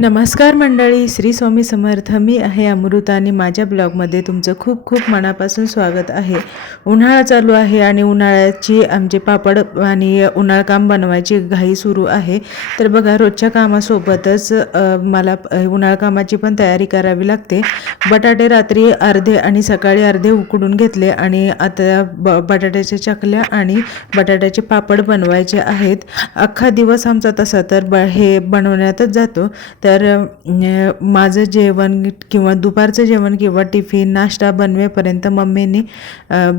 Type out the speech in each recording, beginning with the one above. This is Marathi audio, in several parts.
नमस्कार मंडळी श्री स्वामी समर्थ. मी आहे अमृता आणि माझ्या ब्लॉगमध्ये तुमचं खूप खूप मनापासून स्वागत आहे. उन्हाळा चालू आहे आणि उन्हाळ्याची आमचे पापड आणि उन्हाळ काम बनवायची घाई सुरू आहे. तर बघा रोजच्या कामासोबतच मला अ, उन्हाळ कामाची पण तयारी करावी लागते. बटाटे रात्री अर्धे आणि सकाळी अर्धे उकडून घेतले आणि आता ब बटाट्याच्या चकल्या आणि बटाट्याचे पापड बनवायचे आहेत. अख्खा दिवस आमचा तसा तर ब हे बनवण्यातच जातो. तर तर माझं जेवण किंवा दुपारचं जेवण किंवा टिफिन नाश्ता बनवेपर्यंत मम्मीनी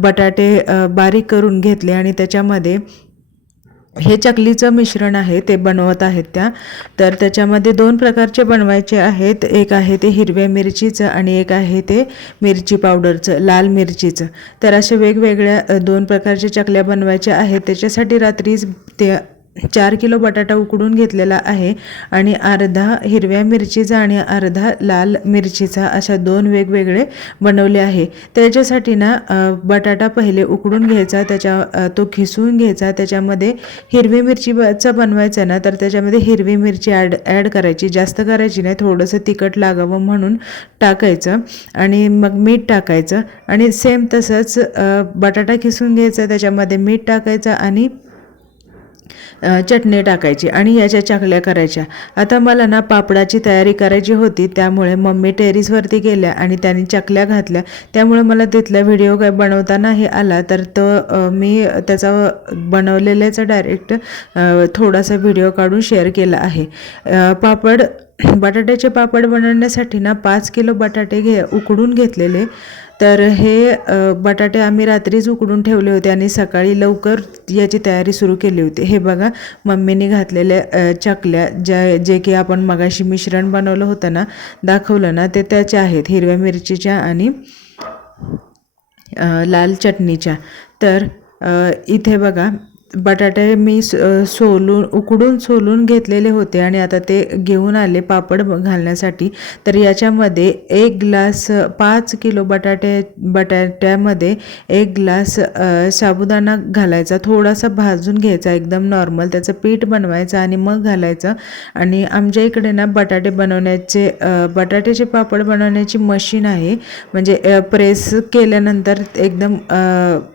बटाटे बारीक करून घेतले आणि त्याच्यामध्ये हे चकलीचं मिश्रण आहे ते बनवत आहेत त्या. तर त्याच्यामध्ये दोन प्रकारचे बनवायचे आहेत. एक आहे ते हिरव्या मिरचीचं आणि एक आहे ते मिरची पावडरचं लाल मिरचीचं. तर असे वेगवेगळ्या दोन प्रकारच्या चकल्या बनवायच्या आहेत. त्याच्यासाठी रात्रीच ते चार किलो बटाटा उकडून घेतलेला आहे आणि अर्धा हिरव्या मिरचीचा आणि अर्धा लाल मिरचीचा अशा दोन वेगवेगळे बनवले आहे. त्याच्यासाठी ना बटाटा पहिले उकडून घ्यायचा त्याच्या तो खिसून घ्यायचा त्याच्यामध्ये हिरवी मिरचीचा बनवायचा ना तर त्याच्यामध्ये हिरवी मिरची ॲड ॲड करायची जास्त करायची नाही थोडंसं तिखट लागावं म्हणून टाकायचं आणि मग मीठ टाकायचं आणि सेम तसंच बटाटा खिसून घ्यायचा त्याच्यामध्ये मीठ टाकायचं आणि चटणी टाकायची आणि याच्या चकल्या करायच्या. आता मला ना पापडाची तयारी करायची होती त्यामुळे मम्मी टेरिसवरती गेल्या आणि त्यांनी चकल्या घातल्या. त्यामुळे मला तिथला व्हिडिओ काय बनवता नाही आला तर तो मी त्याचा बनवलेल्याचा डायरेक्ट थोडासा व्हिडिओ काढून शेअर केला आहे. पापड बटाट्याचे पापड बनवण्यासाठी ना पाच किलो बटाटे घे उकडून घेतलेले. तर हे बटाटे आम्ही रात्रीच उकडून ठेवले होते आणि सकाळी लवकर याची तयारी सुरू केली होती. हे बघा मम्मीने घातलेल्या चकल्या ज्या जे की आपण मगाशी मिश्रण बनवलं होतं ना दाखवलं ना ते त्याच्या आहेत हिरव्या मिरचीच्या आणि लाल चटणीच्या. तर इथे बघा बटाटे मी स- सोलून उकडून सोलून घेतलेले होते आणि आता ते घेऊन आले पापड घालण्यासाठी. तर याच्यामध्ये एक ग्लास पाच किलो बटाटे बटाट्यामध्ये एक ग्लास साबुदाणा घालायचा. थोडासा भाजून घ्यायचा एकदम नॉर्मल. त्याचं पीठ बनवायचं आणि मग घालायचं. आणि आमच्या इकडे ना बटाटे बनवण्याचे बटाट्याचे पापड बनवण्याची मशीन आहे. म्हणजे प्रेस केल्यानंतर एकदम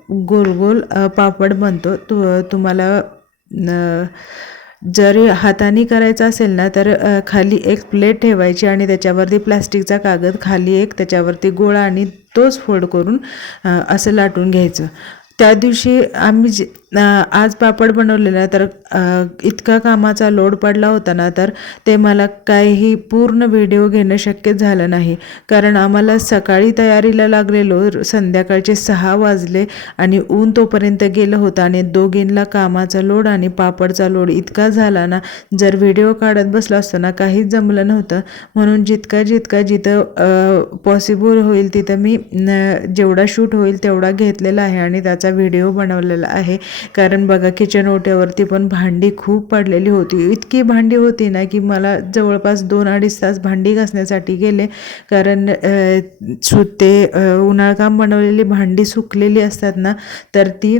गोल गोल पापड बनतो. तु तुम्हाला जर हाताने करायचं असेल ना तर खाली एक प्लेट ठेवायची आणि त्याच्यावरती प्लास्टिकचा कागद खाली एक त्याच्यावरती गोळा आणि तोच फोल्ड करून असं लाटून घ्यायचं. त्या दिवशी आम्ही जे आज पापड बनवलेला तर इतका कामाचा लोड पडला होता ना तर ते मला काहीही पूर्ण व्हिडिओ घेणं शक्य झालं नाही. कारण आम्हाला सकाळी तयारीला लागलेलो संध्याकाळचे सहा वाजले आणि ऊन तोपर्यंत गेलं होतं आणि दोघींना कामाचा लोड आणि पापडचा लोड इतका झाला ना जर व्हिडिओ काढत बसलो असतो ना काहीच जमलं नव्हतं. म्हणून जितका जितका जिथं पॉसिबल होईल तिथं मी जेवढा शूट होईल तेवढा घेतलेला आहे आणि त्याचा व्हिडिओ बनवलेला आहे. कारण बघा किचन ओट्यावरती पण भांडी खूप पडलेली होती. इतकी भांडी होती ना की मला जवळपास दोन अडीच तास भांडी घासण्यासाठी गेले. कारण सुते उन्हाळकाम बनवलेली भांडी सुकलेली असतात ना तर ती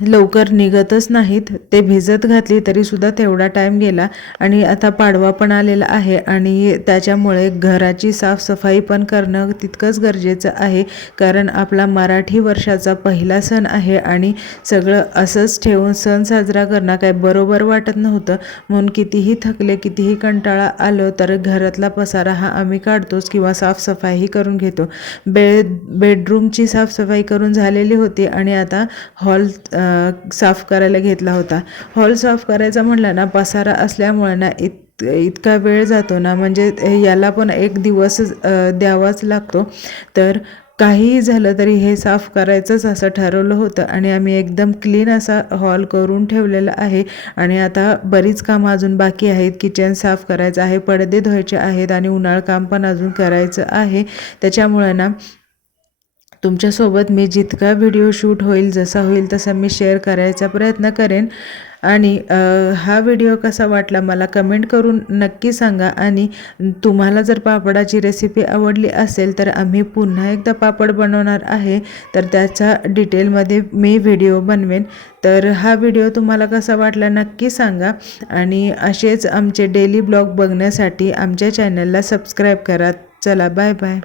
लवकर निघतच नाहीत. ते भिजत घातली तरीसुद्धा तेवढा टाईम गेला आणि आता पाडवा पण आलेला आहे आणि त्याच्यामुळे घराची साफसफाई पण करणं तितकंच गरजेचं आहे. कारण आपला मराठी वर्षाचा पहिला सण आहे आणि सगळं असंच ठेवून सण साजरा करणं काय बरोबर वाटत नव्हतं. म्हणून कितीही थकले कितीही कंटाळा आलो तर घरातला पसारा हा आम्ही काढतोच किंवा साफसफाईही करून घेतो. बे बेडरूमची साफसफाई करून झालेली होती आणि आता हॉल साफ करायला घेतला होता. हॉल साफ करायचा म्हटलं ना पसारा असल्यामुळे ना इत इतका वेळ जातो ना म्हणजे याला पण एक दिवस द्यावाच लागतो. तर काहीही झालं तरी हे साफ करायचंच असं ठरवलं होतं आणि आम्ही एकदम क्लीन असा हॉल करून ठेवलेला आहे. आणि आता बरीच कामं अजून बाकी आहेत. किचन साफ करायचं आहे पडदे धुवायचे आहेत आणि उन्हाळ काम पण अजून करायचं आहे. त्याच्यामुळे ना तुमच्यासोबत मी जितका व्हिडिओ शूट होईल जसा होईल तसा मी शेअर करायचा प्रयत्न करेन. आणि हा व्हिडिओ कसा वाटला मला कमेंट करून नक्की सांगा. आणि तुम्हाला जर पापडाची रेसिपी आवडली असेल तर आम्ही पुन्हा एकदा पापड बनवणार आहे. तर त्याचा डिटेलमध्ये मी व्हिडिओ बनवेन. तर हा व्हिडिओ तुम्हाला कसा वाटला नक्की सांगा. आणि असेच आमचे डेली ब्लॉग बघण्यासाठी आमच्या चॅनलला सबस्क्राईब करा. चला बाय बाय